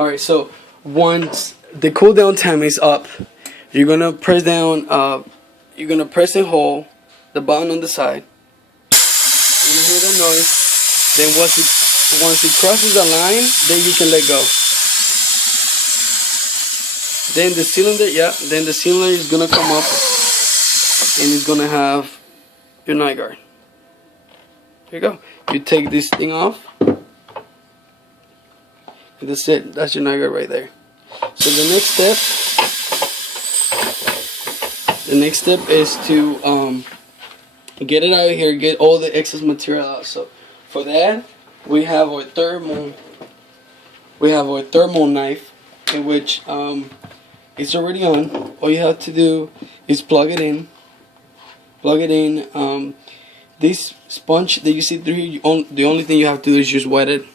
Alright, so once the cool down time is up, you're gonna press down. You're gonna press and hold the button on the side. You're gonna hear the noise. Then once it crosses the line, then you can let go. Then the cylinder is gonna come up, and it's gonna have your night guard. Here you go. You take this thing off. And that's it. That's your night guard right there. So the next step is to get it out of here, get all the excess material out. So for that, we have our thermal knife, in which it's already on. All you have to do is plug it in. This sponge that you see through here, the only thing you have to do is just wet it.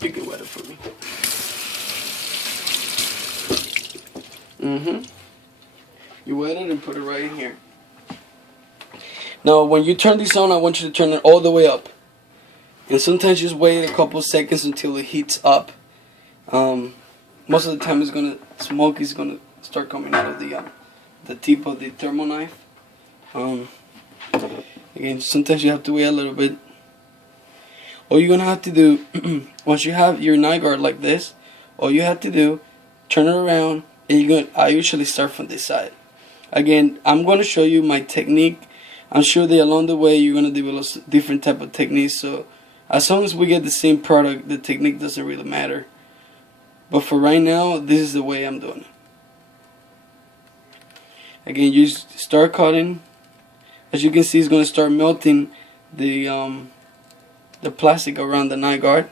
You can wet it for me. You wet it and put it right in here. Now, when you turn this on, I want you to turn it all the way up. And sometimes just wait a couple seconds until it heats up. Most of the time, smoke is gonna start coming out of the tip of the thermal knife. Again, sometimes you have to wait a little bit. All you're gonna have to do, once you have your night guard like this, all you have to do, turn it around, and I usually start from this side. Again, I'm gonna show you my technique. I'm sure that along the way you're gonna develop different type of techniques. So as long as we get the same product, the technique doesn't really matter. But for right now, this is the way I'm doing it. Again, you start cutting. As you can see, it's gonna start melting the plastic around the night guard.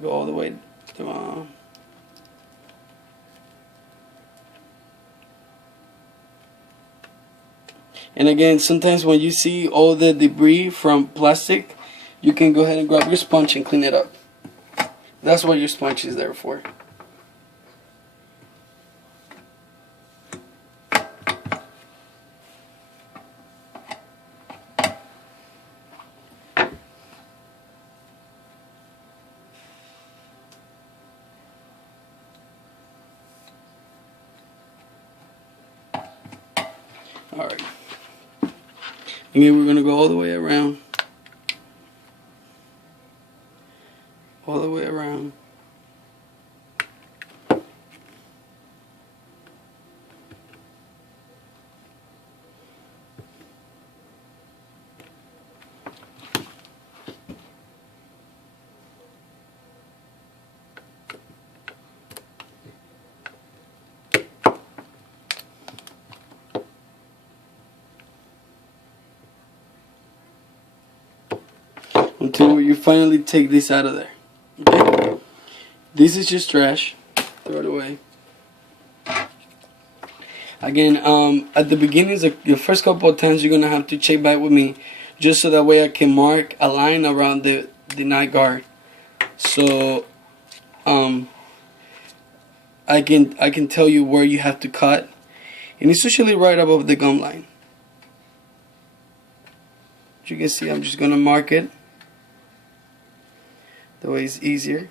Go all the way to and again, sometimes when you see all the debris from plastic, you can go ahead and grab your sponge and clean it up. That's what your sponge is there for. Alright. Again, we're going to go all the way around. All the way around. Until you finally take this out of there. Okay? This is just trash. Throw it away. Again, at the beginnings, the first couple of times, you're gonna have to check back with me, just so that way I can mark a line around the night guard. So I can tell you where you have to cut, and it's usually right above the gum line. As you can see, I'm just gonna mark it. The way it's easier.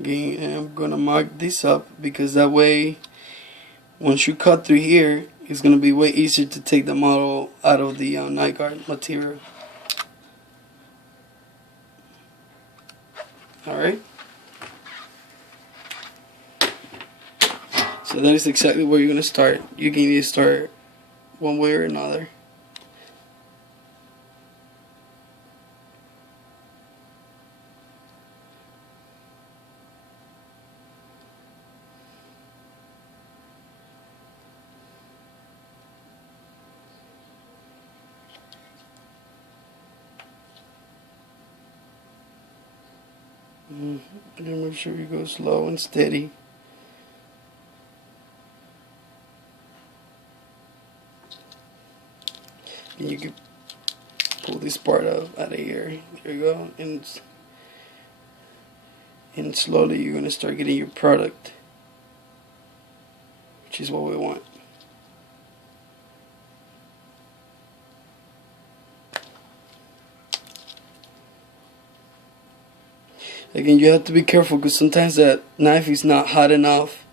Again, I'm gonna mark this up because that way, once you cut through here, it's gonna be way easier to take the model out of the night guard material. Alright. So that is exactly where you're gonna start. You can either start one way or another. And make sure you go slow and steady. And you can pull this part out of here. There you go. And slowly you're going to start getting your product, which is what we want. Again, you have to be careful because sometimes that knife is not hot enough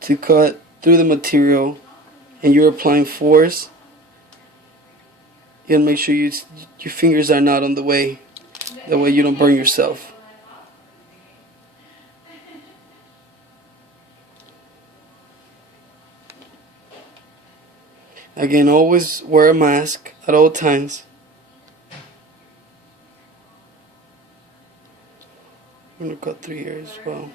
to cut through the material and you're applying force. You gotta make sure your fingers are not on the way. That way you don't burn yourself. Again, always wear a mask at all times. I'm going to cut through here as well.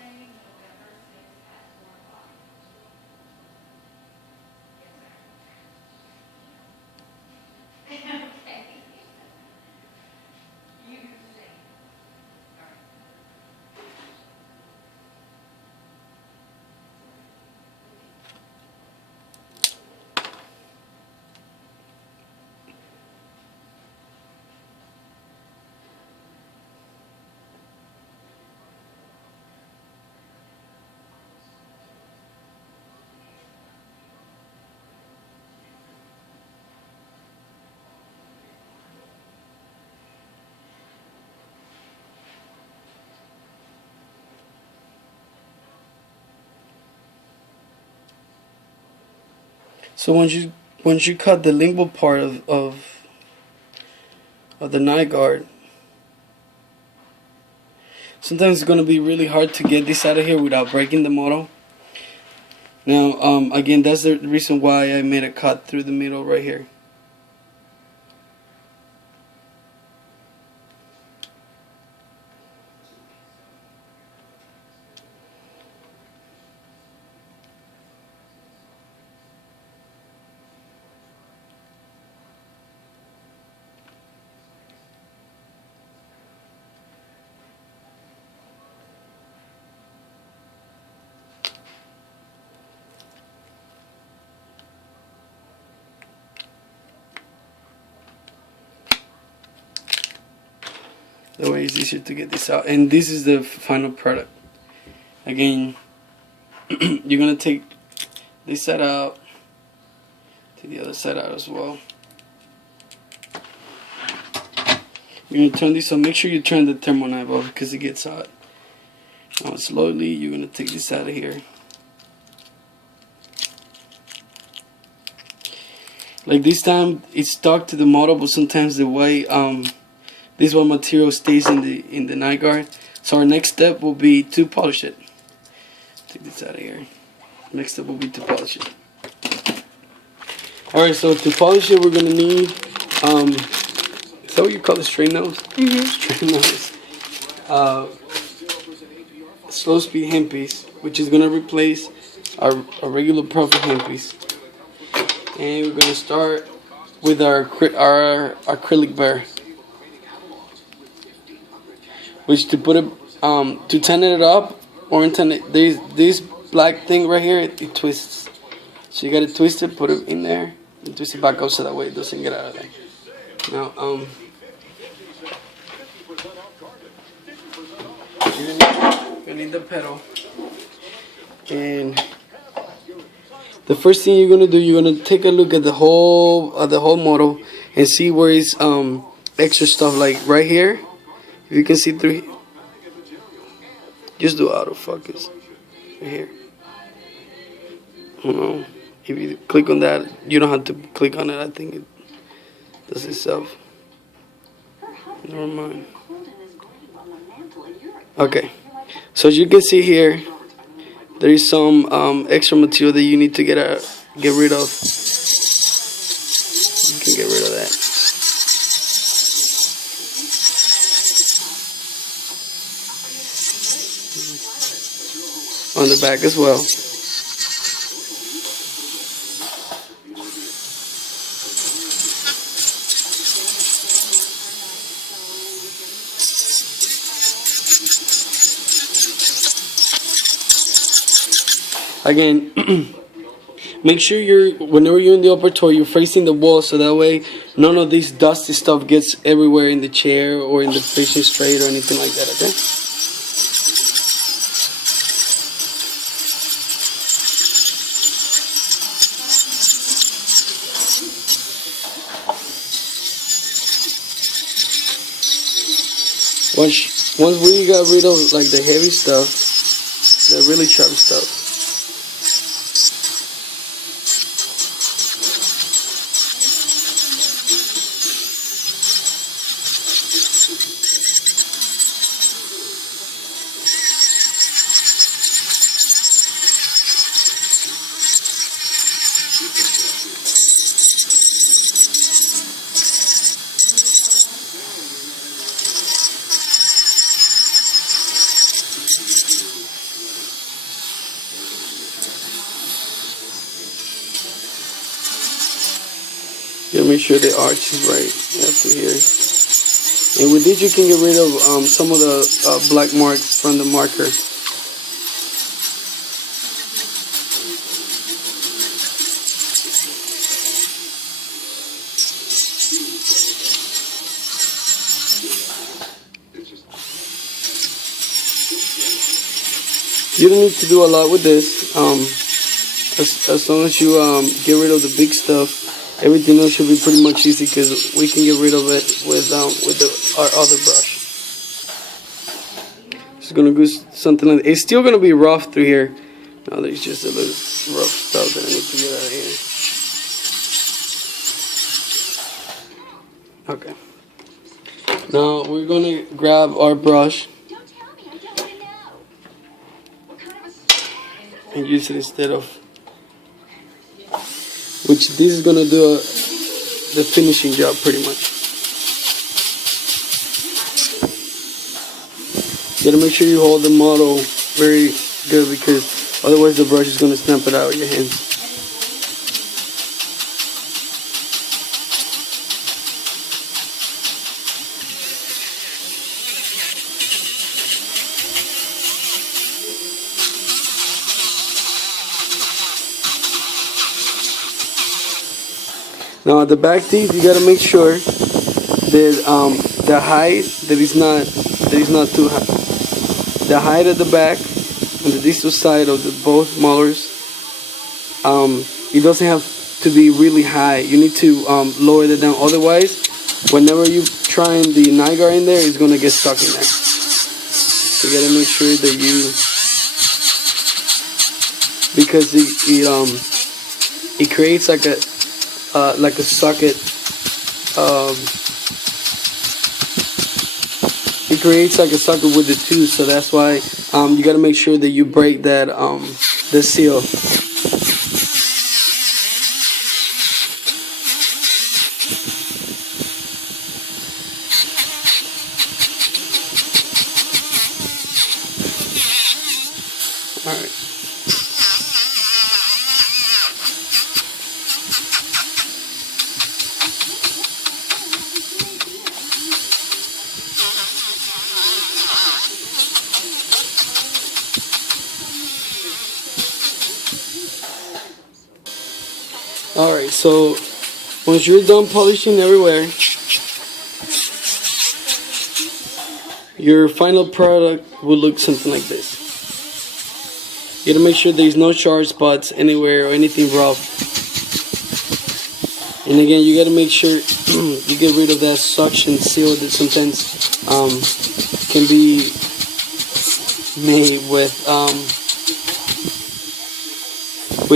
So once you cut the lingual part of the knife guard, sometimes it's going to be really hard to get this out of here without breaking the motor. Now, again, that's the reason why I made a cut through the middle right here. That way it's easier to get this out. And this is the final product. Again, you're going to take this side out, take the other side out as well. You're going to turn this on. Make sure you turn the thermal knife off because it gets hot. Now slowly you're going to take this out of here. Like this time it's stuck to the model, but sometimes the way this one material stays in the knife guard. So our next step will be to polish it. Take this out of here. Next step will be to polish it. Alright, so to polish it we're gonna need is that what you call it, straight nose? Mm-hmm. Straight nose. Slow speed handpiece, which is gonna replace our regular profit handpiece. And we're gonna start with our acrylic bear. Which to put it, to tighten it up, Warrenton, this black thing right here, it twists. So you gotta twist it, put it in there, and twist it back up so that way it doesn't get out of there. Now, you're gonna need the pedal. And the first thing you're gonna do, you're gonna take a look at the whole model and see where is extra stuff, like right here. If you can see through here, just do autofocus right here. I don't know. If you click on that, you don't have to click on it. I think it does itself. Never mind. Okay. So as you can see here, there is some extra material that you need to get rid of. You can get rid of that. On the back as well. Again, make sure whenever you're in the operator, you're facing the wall, so that way none of this dusty stuff gets everywhere in the chair or in the patient tray or anything like that, okay? Once we got rid of like the heavy stuff, the really sharp stuff, you gotta make sure the arch is right after here. And with this, you can get rid of some of the black marks from the marker. You don't need to do a lot with this. As long as you get rid of the big stuff, everything else should be pretty much easy, because we can get rid of it with our other brush. It's gonna do something like that. It's still gonna be rough through here. Now there's just a little rough stuff that I need to get out of here. Okay. Now we're gonna grab our brush and use it instead of, which this is gonna do the finishing job pretty much. You gotta make sure you hold the model very good, because otherwise the brush is gonna snap it out of your hand. Now at the back teeth, you gotta make sure that the height that is not too high. The height at the back and the distal side of both molars, it doesn't have to be really high. You need to lower it down. Otherwise, whenever you try the Niagara in there, it's gonna get stuck in there. So you gotta make sure that because it creates like a socket. It creates like a socket with the tooth, so that's why you got to make sure that you break that the seal. All right. Alright, so once you're done polishing everywhere, your final product will look something like this. You gotta make sure there's no sharp spots anywhere or anything rough. And again, you gotta make sure you get rid of that suction seal that sometimes can be made with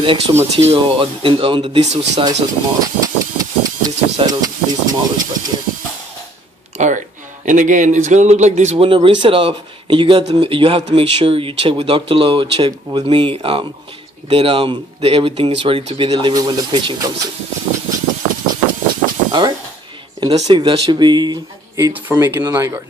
extra material on the distal sides of the model. Distal side of these molars back here. Alright. And again, it's gonna look like this when I rinse it off, and you have to make sure you check with Dr. Lowe, check with me, that everything is ready to be delivered when the patient comes in. Alright? And that's it. That should be it for making an eye guard.